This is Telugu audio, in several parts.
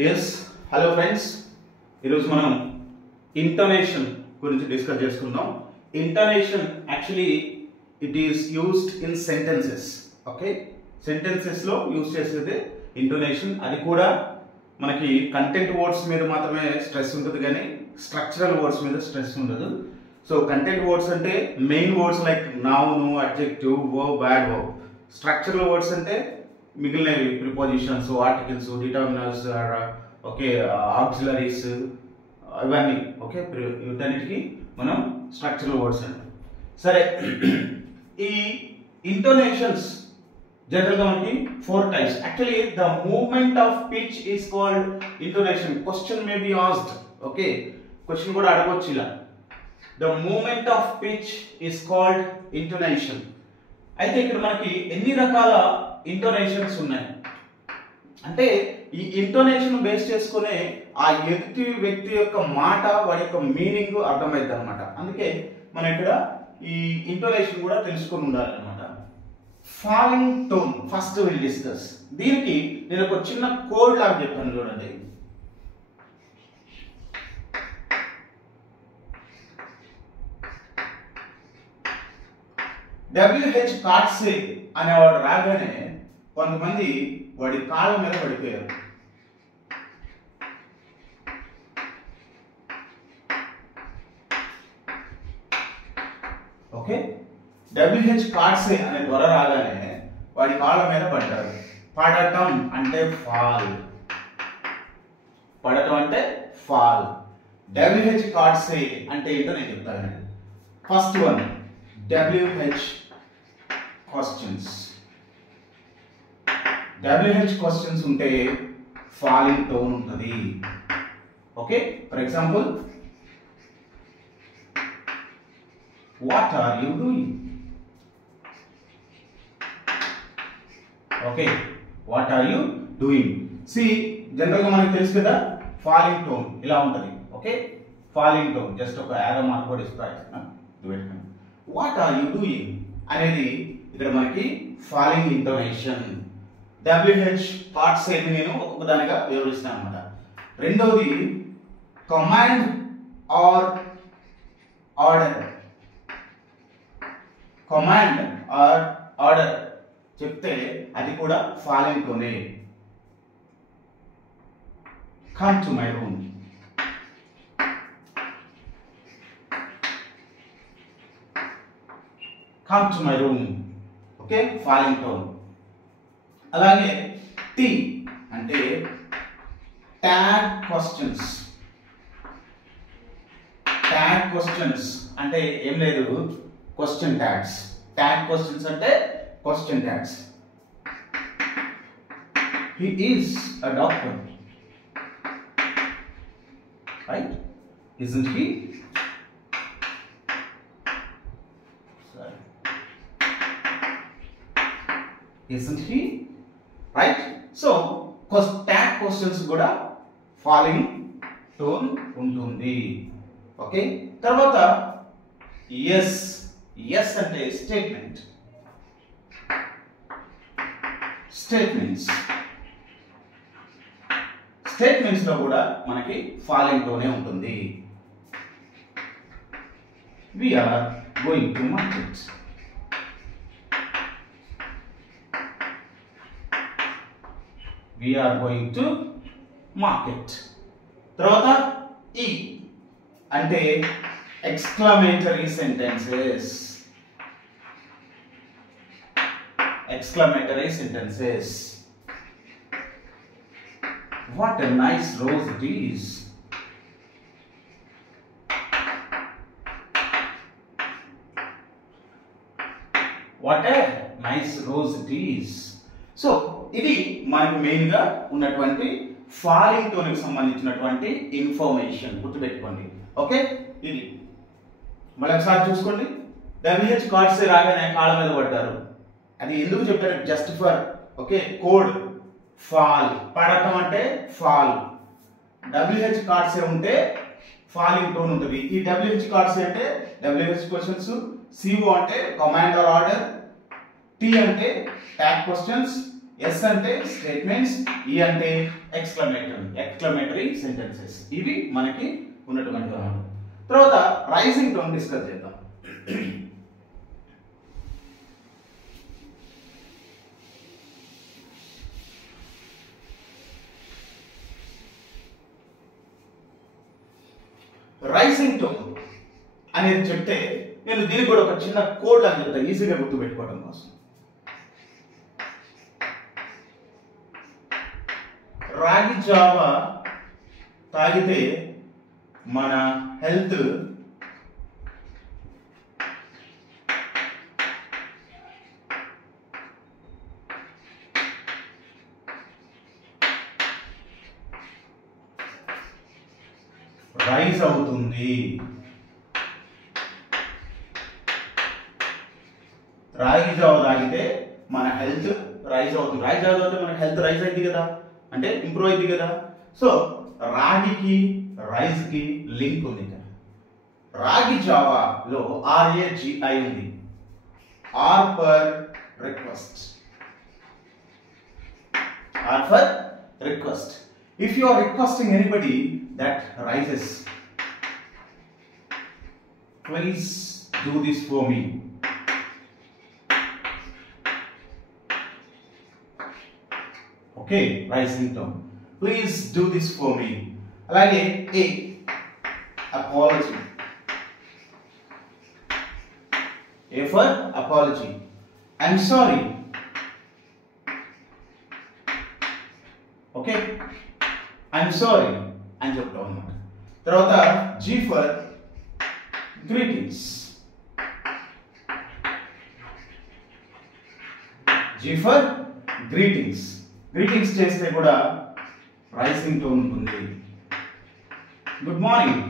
Yes, hello friends. ఈరోజు మనం ఇంటోనేషన్ గురించి డిస్కస్ చేసుకుందాం. Intonation actually it is used in sentences. Okay, sentences లో యూజ్ చేసేది ఇంటోనేషన్. అది కూడా మనకి కంటెంట్ వర్డ్స్ మీద మాత్రమే స్ట్రెస్ ఉంటుంది, కానీ స్ట్రక్చరల్ వర్డ్స్ మీద స్ట్రెస్ ఉండదు. సో కంటెంట్ వర్డ్స్ అంటే main words like noun, adjective, verb, adverb. Structural words అంటే మిగిలినవి ప్రిపోజిషన్స్, ఆర్టికల్స్, డిటర్మినర్స్, ఓకే, ఆక్సిలరీస్, ఇవన్నీ. ఓకే, వీటన్నిటికీ మనం స్ట్రక్చరల్ వర్డ్స్ అంటాం. సరే, ఈ ఇంటోనేషన్స్ జనరల్గా మనకి 4 types. Actually the movement of pitch is called intonation. Question may be asked. Okay, question కూడా అడగొచ్చు ఇలా. The movement of pitch is called intonation. అయితే ఇక్కడ మనకి ఎన్ని రకాల ఇంటోనేషన్స్ ఉన్నాయి అంటే, ఈ ఇంటోనేషన్ బేస్ చేసుకునే ఆ ఎదుటి వ్యక్తి యొక్క మాట, వాడి యొక్క మీనింగ్ అర్థమైంది అనమాట. అందుకే మనం ఇక్కడ ఈ ఇంటోనేషన్ కూడా తెలుసుకొని ఉండాలన్నమాట. Falling tone first will discuss. దీనికి నేను ఒక చిన్న కోడ్ లాగా చెప్పాను, చూడండి. WH కార్ట్సే అనేవాడు రాగానే కొంతమంది వాడి కాళ్ళ మీద పడిపోయారు. ఓకే, WH కార్ట్సే అనే త్వర రాగానే వాడి కాళ్ళ మీద పడ్డారు. పడటం అంటే ఫాల్. పడటం అంటే ఫాల్. WH కార్ట్సే అంటే ఏంటో నేను చెప్తాను. First one, WH questions. WH questions ఉంటే ఫాలింగ్ టోన్ ఉంటుంది. Okay, for example, what are you doing? Okay, what are you doing. See, జనరల్గా మనకు తెలుసు కదా, ఫాలింగ్ టోన్ ఇలా ఉంటుంది. ఓకే, ఫాలింగ్ టోన్ జస్ట్ ఒక యారో మార్క్ కూడా ఇస్తాను. వాట్ ఆర్ యూ డూయింగ్ అనేది ఇక్కడ మనకి ఫాలింగ్ ఇంటోనేషన్. WH పార్ట్స్ అయితే నేను ఒక్కొక్క దానిగా వివరిస్తాను అనమాట. రెండవది, command or order. Command or order చెప్తే అది కూడా ఫాలింగ్ టోనే. Come to my room. Come to my room. Okay, falling tone. అలాగే T అంటే ట్యాగ్ క్వశ్చన్స్. ట్యాగ్ క్వశ్చన్స్ అంటే ఏం లేదు, క్వశ్చన్ ట్యాగ్స్. ట్యాగ్ క్వశ్చన్స్ అంటే question tags. He is a doctor, right? Isn't he? Sorry. Isn't he? Right? So, tag questions కూడా ఫాలింగ్ టోన్ ఉంటుంది. ఓకే, తర్వాత ఎస్. ఎస్ అంటే స్టేట్మెంట్. స్టేట్మెంట్స్. స్టేట్మెంట్స్ లో కూడా మనకి ఫాలింగ్ టోనే ఉంటుంది. We are going to market. We are going to market. తర్వాత E అంటే exclamatory sentences. Exclamatory sentences. What a nice rose it is. What a nice rose it is. So ఇది మనకు మెయిన్ గా ఉన్నటువంటి ఫాలింగ్ టోన్ కి సంబంధించినటువంటి ఇన్ఫర్మేషన్ గుర్తుపెట్టుకోండి. ఓకే, ఇది మళ్ళీ ఒకసారి చూసుకోండి. WH కార్ట్సే రాగానే కాళ్ళ మీద పడ్డారు. అది ఎందుకు చెప్పారు? Just for okay code. Fall, పడటం అంటే ఫాల్. WH కార్ట్సే ఉంటే ఫాలింగ్ టోన్ ఉంటుంది. ఈ WH కార్ట్సే అంటే WH క్వశ్చన్స్, CO అంటే కమాండ్ ఆర్ ఆర్డర్, T అంటే ట్యాగ్ క్వశ్చన్స్, ఎస్ అంటే స్టేట్మెంట్స్, ఈ అంటే ఎక్స్క్లమేటరీ సెంటెన్సెస్. ఇవి మనకి ఉన్నటువంటి అన్నమాట. తర్వాత రైజింగ్ టోన్ డిస్కస్ చేద్దాం. రైజింగ్ టోన్ అనేది చెప్తే నేను దీనికి కూడా ఒక చిన్న కోడ్ అని చెప్తాను ఈజీగా గుర్తుపెట్టుకోవడం కోసం. రాగి జావా తాగితే మన హెల్త్ రైజ్ అవుతుంది. రాగి జావ తాగితే మన హెల్త్ రైజ్ అవుతుంది. రాగి జావ తాగితే మన హెల్త్ రైజ్ అయింది కదా, అంటే ఇంప్రూవ్ అయింది కదా. సో రాగికి రైజ్ కి లింక్ ఉంది కదా. రాగి జావాలో RAGI ఉంది. R for request. R for request. If you are requesting anybody that rises, please do this for me. Okay, rising tone. Please do this for me. Alage A, apology. A for apology. I'm sorry. Okay, I'm sorry అని చెప్తాం అన్నమాట. తర్వాత G for greetings. G for greetings. Greetings చేస్తే కూడా రైజింగ్ టోన్ ఉంటుంది. గుడ్ మార్నింగ్,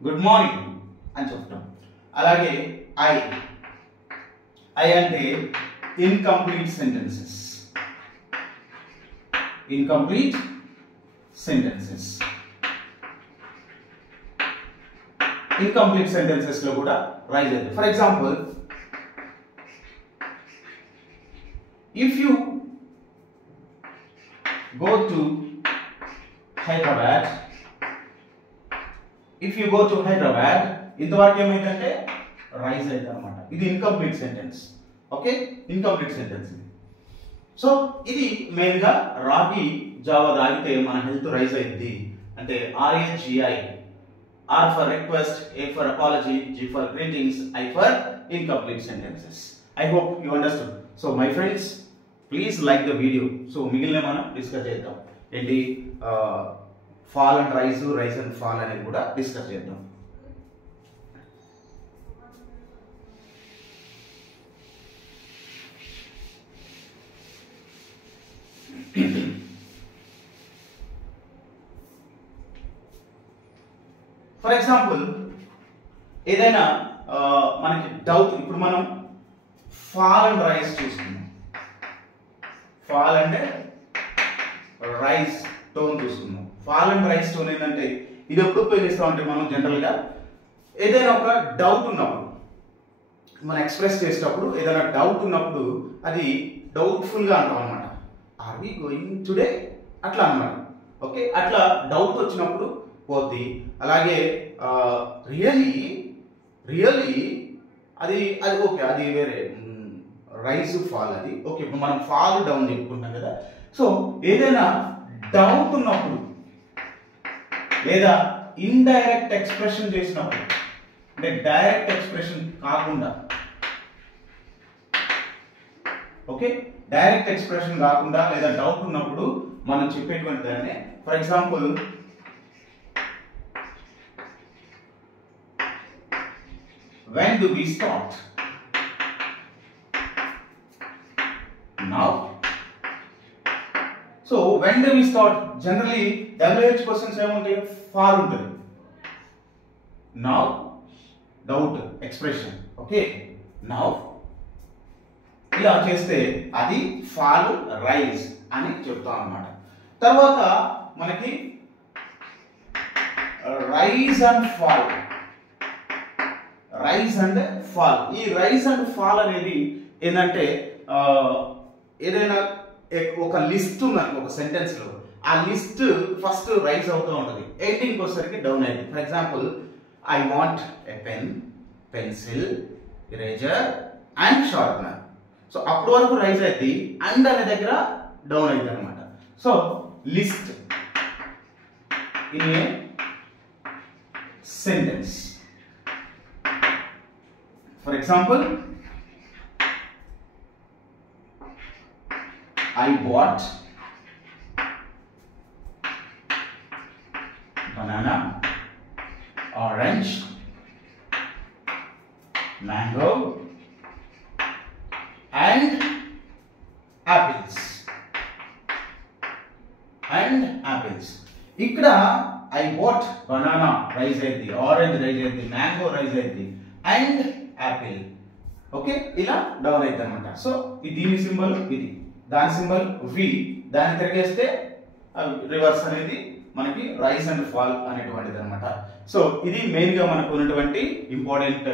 గుడ్ మార్నింగ్ అని చెప్తాం. అలాగే ఐ అంటే incomplete sentences. Incomplete sentences. Incomplete sentences లో కూడా రైజ్ అవుతుంది. For example, if you go to Hyderabad, ఇంతవరకు ఏమైందంటే రైజ్ అయితే అనమాట. ఇది incomplete sentence. Okay, incomplete sentence. So ఇది మెయిన్ గా రాగి జావా తాగితే మన హెల్త్ రైజ్ అయింది అంటే RAGI. R for request, A for apology, G for greetings, I for incomplete sentences. I hope you understood. So my friends, please like the video. So మిగిలిన మనం డిస్కస్ చేద్దాం. ఏంటి fall and rise, rise and fall అనేది కూడా డిస్కస్ చేద్దాం. ఫర్ ఎగ్జాంపుల్, ఏదైనా మనకి డౌట్, ఇప్పుడు మనం ఫాల్ అండ్ రైజ్ చూసుకున్నాం. ఫాల్ అంటే రైజ్ టోన్ చూసుకున్నాం. ఫాల్ అండ్ రైజ్ టోన్ ఏంటంటే ఇది ఎప్పుడు ఉపయోగిస్తాం అంటే మనం జనరల్గా ఏదైనా ఒక డౌట్ ఉన్నప్పుడు, మనం ఎక్స్ప్రెస్ చేసేటప్పుడు ఏదైనా డౌట్ ఉన్నప్పుడు అది డౌట్ఫుల్గా అంటాం అనమాట. ఆర్ వి గోయింగ్ టుడే అట్లా అనమాట. ఓకే, అట్లా డౌట్ వచ్చినప్పుడు పోద్ది. అలాగే రియల్లీ అది ఓకే, అది వేరే రైజ్ ఫాల్ అది ఓకే. ఇప్పుడు మనం ఫాల్ డౌన్ చెప్పుకుంటాం కదా. సో ఏదైనా డౌట్ ఉన్నప్పుడు లేదా ఇండైరెక్ట్ ఎక్స్ప్రెషన్ చేసినప్పుడు, అంటే డైరెక్ట్ ఎక్స్ప్రెషన్ కాకుండా, ఓకే, డైరెక్ట్ ఎక్స్ప్రెషన్ కాకుండా లేదా డౌట్ ఉన్నప్పుడు మనం చెప్పేటువంటి దాన్ని, for example, when do we start? Now. So when do we start? Generally WH questions ఏముంటాయి? For ఉంటుంది. Now, doubt expression. Okay. Now ఇలా చేస్తే అది fall, rise అని చెప్తాం అన్నమాట. తర్వాత మనకి rise and fall. Rise and fall. ఈ రైజ్ అండ్ ఫాల్ అనేది ఏంటంటే ఏదైనా ఒక లిస్ట్ ఉందనుకో ఒక సెంటెన్స్లో, ఆ లిస్ట్ ఫస్ట్ రైజ్ అవుతూ ఉంటుంది, ఎండింగ్కి వచ్చేసరికి డౌన్ అయింది. For example, I want a pen, pencil, eraser and sharpener. So అప్పటి వరకు రైజ్ అవుతుంది, అండ్ అనే దగ్గర డౌన్ అవుతుంది అనమాట. So list in a sentence. For example, I bought banana, orange, mango and apples. ఇక్కడ I bought banana రైజ్ అయింది, ఆరెంజ్ రైజ్ అయింది, మ్యాంగో రైజ్ అయింది అండ్ యాపిల్. ఓకే, ఇలా డౌన్ అవుతుంది అనమాట. సో దీని సింబల్ ఇది, దాని సింబల్ వి, దాన్ని తిరిగేస్తే రివర్స్ అనేది మనకి రైజ్ అండ్ ఫాల్ అనేటువంటిది అనమాట. సో ఇది మెయిన్ గా మనకు ఉన్నటువంటి important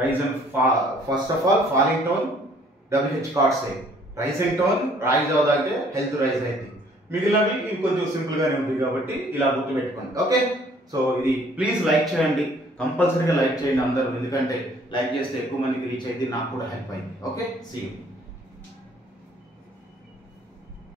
rise and fall. First of all falling tone WH words, rising tone rise అవుదాకే హెల్త్ రైజ్ అయింది. మిగిలినవి ఇవి కొంచెం సింపుల్ గానే ఉంటుంది కాబట్టి ఇలా గుర్తు పెట్టుకోండి. ఓకే, సో ఇది ప్లీజ్ లైక్ చేయండి, కంపల్సరీగా లైక్ చేయండి అందరూ, ఎందుకంటే లైక్ చేస్తే ఎక్కువ మందికి రీచ్ అయింది, నాకు కూడా హెల్ప్ అయింది. Okay, see you.